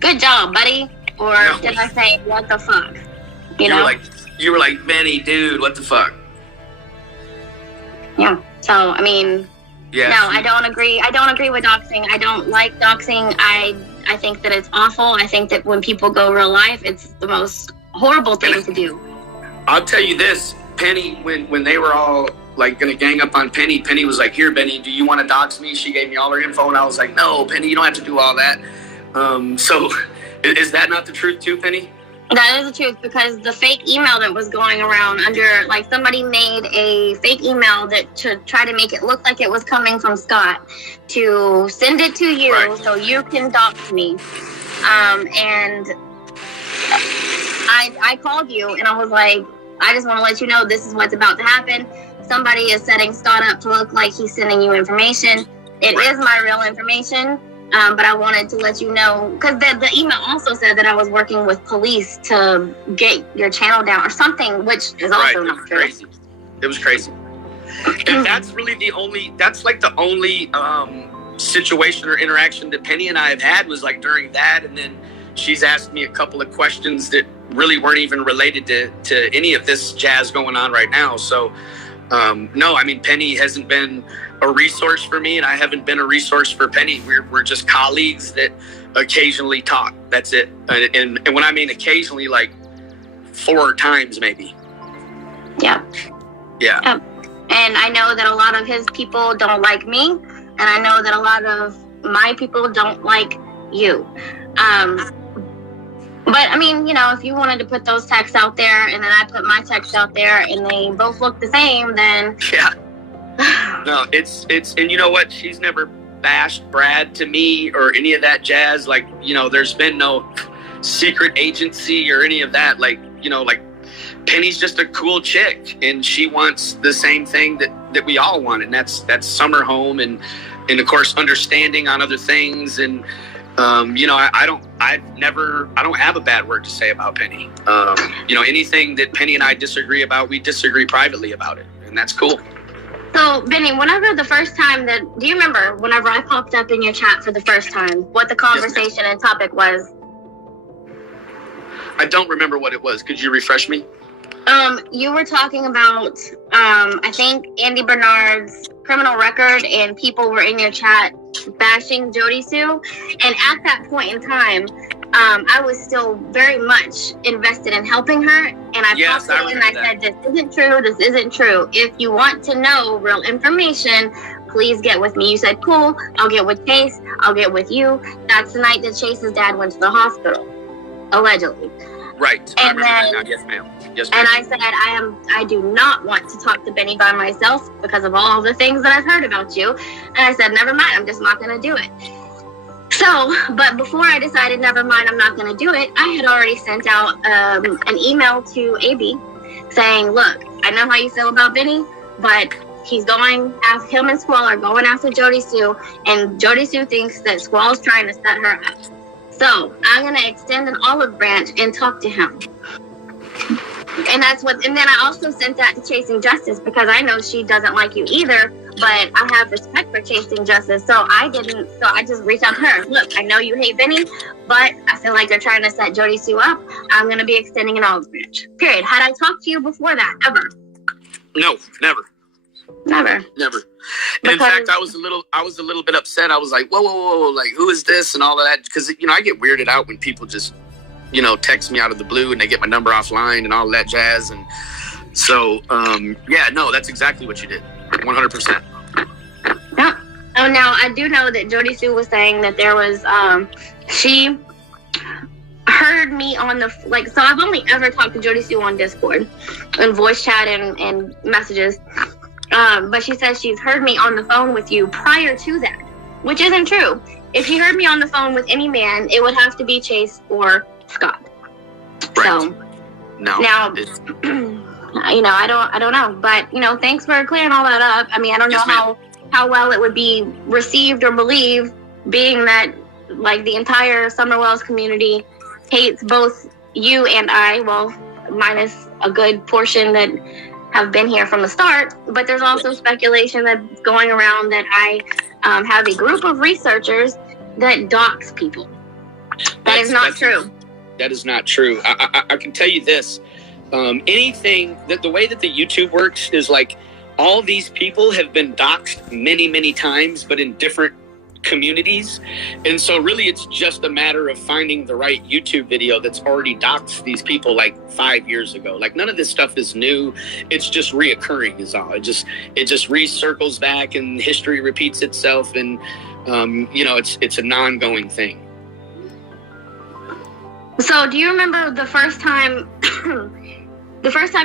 good job, buddy. Or No. did I say, what the fuck? You You know? were like, Benny, dude, what the fuck? Yeah. So, I mean, Yeah. no, I don't agree. I don't agree with doxing. I don't like doxing. I think that it's awful. I think that when people go real life, it's the most horrible thing to do. I'll tell you this, Penny, when they were all like gonna gang up on Penny, Penny was like, here, Benny, do you want to dox me? She gave me all her info, and I was like, no, Penny, you don't have to do all that. So is that not the truth too, Penny? That is the truth, because the fake email that was going around under, like, somebody made a fake email that to try to make it look like it was coming from Scott to send it to you Right. so you can dox me. And I called you and I was like, I just want to let you know this is what's about to happen. Somebody is setting Scott up to look like he's sending you information. It is my real information. But I wanted to let you know, because the email also said that I was working with police to get your channel down or something, which is also not true. Crazy. It was crazy. And that's really that's like the only situation or interaction that Penny and I have had was like during that. And then she's asked me a couple of questions that really weren't even related to any of this jazz going on right now. So, no, I mean, Penny hasn't been a resource for me, and I haven't been a resource for Penny. We're just colleagues that occasionally talk. That's it. And when I mean occasionally, like 4 times maybe. Yeah. Yeah. And I know that a lot of his people don't like me, and I know that a lot of my people don't like you. But I mean, you know, if you wanted to put those texts out there, and then I put my text out there, and they both look the same, then yeah. No, it's and you know what? She's never bashed Brad to me or any of that jazz. Like, you know, there's been no secret agency or any of that. Like, you know, like Penny's just a cool chick, and she wants the same thing that we all want, and that's summer home and of course understanding on other things. And you know, I don't have a bad word to say about Penny. You know, anything that Penny and I disagree about, we disagree privately about it, and that's cool. So, Benny, whenever the first time do you remember whenever I popped up in your chat for the first time, what the conversation and topic was? I don't remember what it was. Could you refresh me? You were talking about, I think, Andy Bernard's criminal record, and people were in your chat bashing Jody Sue. And at that point in time, I was still very much invested in helping her. And I popped in and I said, this isn't true. This isn't true. If you want to know real information, please get with me. You said, cool. I'll get with Chase. I'll get with you. That's the night that Chase's dad went to the hospital, allegedly. Right. And I remember that now. Yes, ma'am. Yes, ma'am. And I said, I do not want to talk to Benny by myself because of all the things that I've heard about you. And I said, never mind, I'm just not going to do it. So, but before I decided, never mind, I'm not going to do it, I had already sent out an email to AB saying, look, I know how you feel about Benny, but he's him and Squall are going after Jody Sue, and Jody Sue thinks that Squall's trying to set her up. So I'm going to extend an olive branch and talk to him. And then I also sent that to Chasing Justice because I know she doesn't like you either, but I have respect for Chasing Justice. So I just reached out to her. Look, I know you hate Benny, but I feel like you're trying to set Jody Sue up. I'm going to be extending an olive branch. Period. Had I talked to you before that, ever? No, never. Never. And in fact, I was a little bit upset. I was like, whoa, like, who is this and all of that? Because, you know, I get weirded out when people just, you know, text me out of the blue and they get my number offline and all that jazz. And so, yeah, no, that's exactly what you did. 100%. Yeah. Oh, now I do know that Jody Sue was saying that there was, she heard me on the, like, so I've only ever talked to Jody Sue on Discord and voice chat and messages. But she says she's heard me on the phone with you prior to that, which isn't true. If she heard me on the phone with any man, it would have to be Chase or Scott. Right. So, no. Now, you know, I don't know. But, you know, thanks for clearing all that up. I mean, I don't know how well it would be received or believed, being that, like, the entire Summer Wells community hates both you and I, well, minus a good portion that have been here from the start. But there's also speculation that's going around that I have a group of researchers that dox people. That is not true. That is not true. I can tell you this. Anything that the way that the YouTube works is like all these people have been doxxed many, many times, but in different communities. And so really it's just a matter of finding the right YouTube video that's already doxed these people like 5 years ago. Like none of this stuff is new. It's just reoccurring is all. It just recircles back and history repeats itself. And, it's an ongoing thing. So do you remember the first time,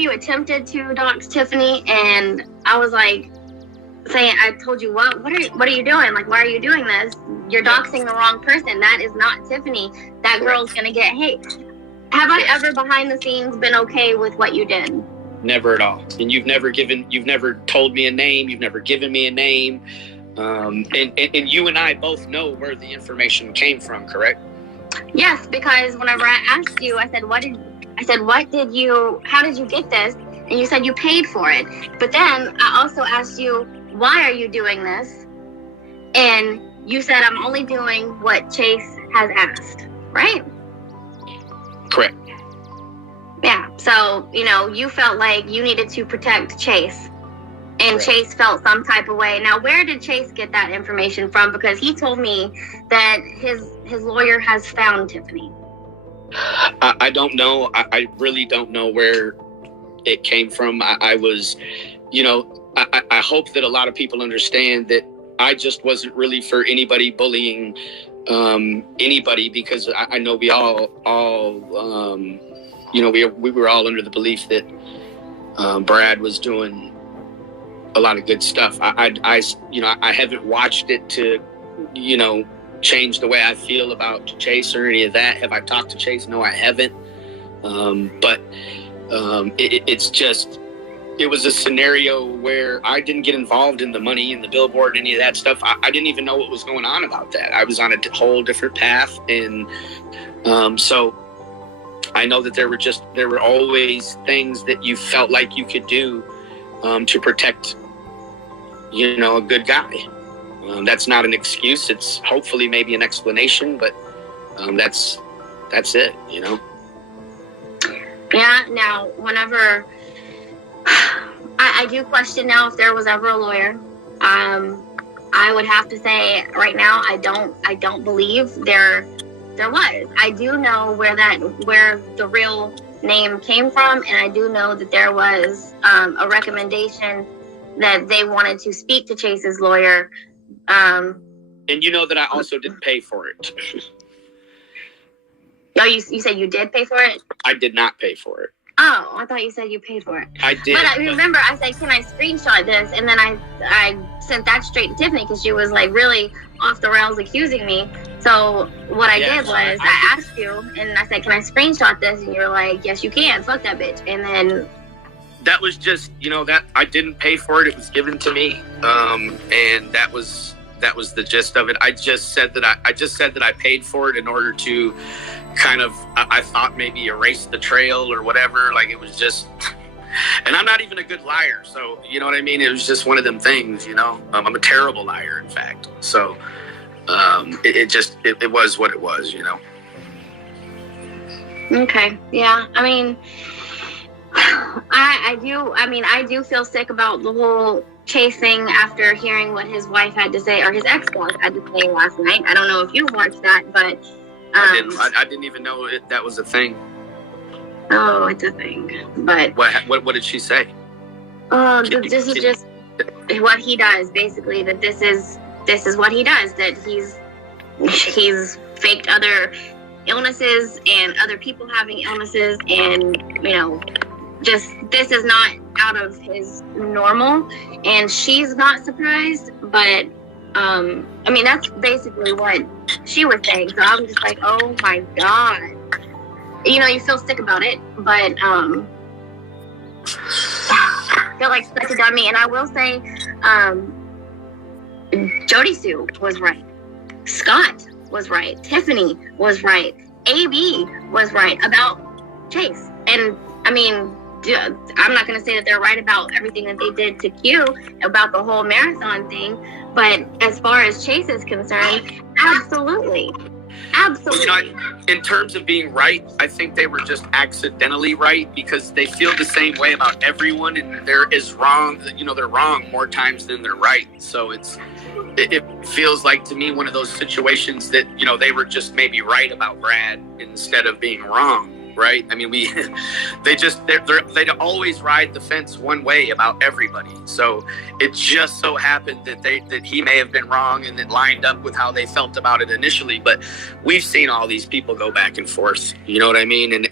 you attempted to dox Tiffany, and I was like, I told you, what are you doing? Like, why are you doing this? You're doxing the wrong person. That is not Tiffany. That girl's going to get hate. Have I ever behind the scenes been okay with what you did? Never at all. And you've never told me a name. You've never given me a name. And you and I both know where the information came from, correct? Yes, because whenever I asked you, I said, how did you get this? And you said you paid for it. But then I also asked you, why are you doing this? And you said, I'm only doing what Chase has asked, right? Correct. Yeah. So, you felt like you needed to protect Chase. And Correct. Chase felt some type of way. Now, where did Chase get that information from? Because he told me that his lawyer has found Tiffany. I don't know. I really don't know where it came from. I was, I hope that a lot of people understand that I just wasn't really for anybody bullying anybody, because I know we all we were all under the belief that Brad was doing a lot of good stuff. I haven't watched it to, change the way I feel about Chase or any of that. Have I talked to Chase? No, I haven't. But it's just, it was a scenario where I didn't get involved in the money and the billboard, any of that stuff. I didn't even know what was going on about that. I was on a whole different path. And so I know that there were always things that you felt like you could do to protect, a good guy. That's not an excuse. It's hopefully maybe an explanation, but that's it, Yeah. Now, whenever I do question now if there was ever a lawyer, I would have to say right now I don't believe there was. I do know where the real name came from, and I do know that there was a recommendation that they wanted to speak to Chase's lawyer. And that I also didn't pay for it. Oh, you said you did pay for it? I did not pay for it. Oh, I thought you said you paid for it. I did. But I remember I said, can I screenshot this? And then I sent that straight to Tiffany because she was like really off the rails accusing me. So what I did was I asked you and I said, can I screenshot this? And you're like, yes, you can. Fuck that bitch. And then that was just, that I didn't pay for it. It was given to me. And that was the gist of it. I just said that I paid for it in order to kind of, I thought maybe erase the trail or whatever. Like it was just, and I'm not even a good liar. So, you know what I mean? It was just one of them things, I'm a terrible liar, in fact. So, it was what it was, Okay. Yeah. I mean, I do feel sick about the whole Chase thing after hearing what his wife had to say, or his ex-wife had to say last night. I don't know if you watched that, but I didn't even know that was a thing. Oh, it's a thing. But what did she say? This is just what he does, basically. That this is what he does. That he's faked other illnesses and other people having illnesses, and just this is not out of his normal. And she's not surprised, but that's basically what she was saying. So I was just like, oh my God. You feel sick about it, but I feel like such a dummy. And I will say, Jody Sue was right. Scott was right. Tiffany was right. AB was right about Chase. And I'm not going to say that they're right about everything that they did to Q, about the whole marathon thing, but as far as Chase is concerned, absolutely. Absolutely. Well, in terms of being right, I think they were just accidentally right because they feel the same way about everyone, and they're wrong. They're wrong more times than they're right. So it feels like to me one of those situations that they were just maybe right about Brad instead of being wrong. Right? I mean, they always ride the fence one way about everybody. So it just so happened that he may have been wrong and it lined up with how they felt about it initially. But we've seen all these people go back and forth. You know what I mean? And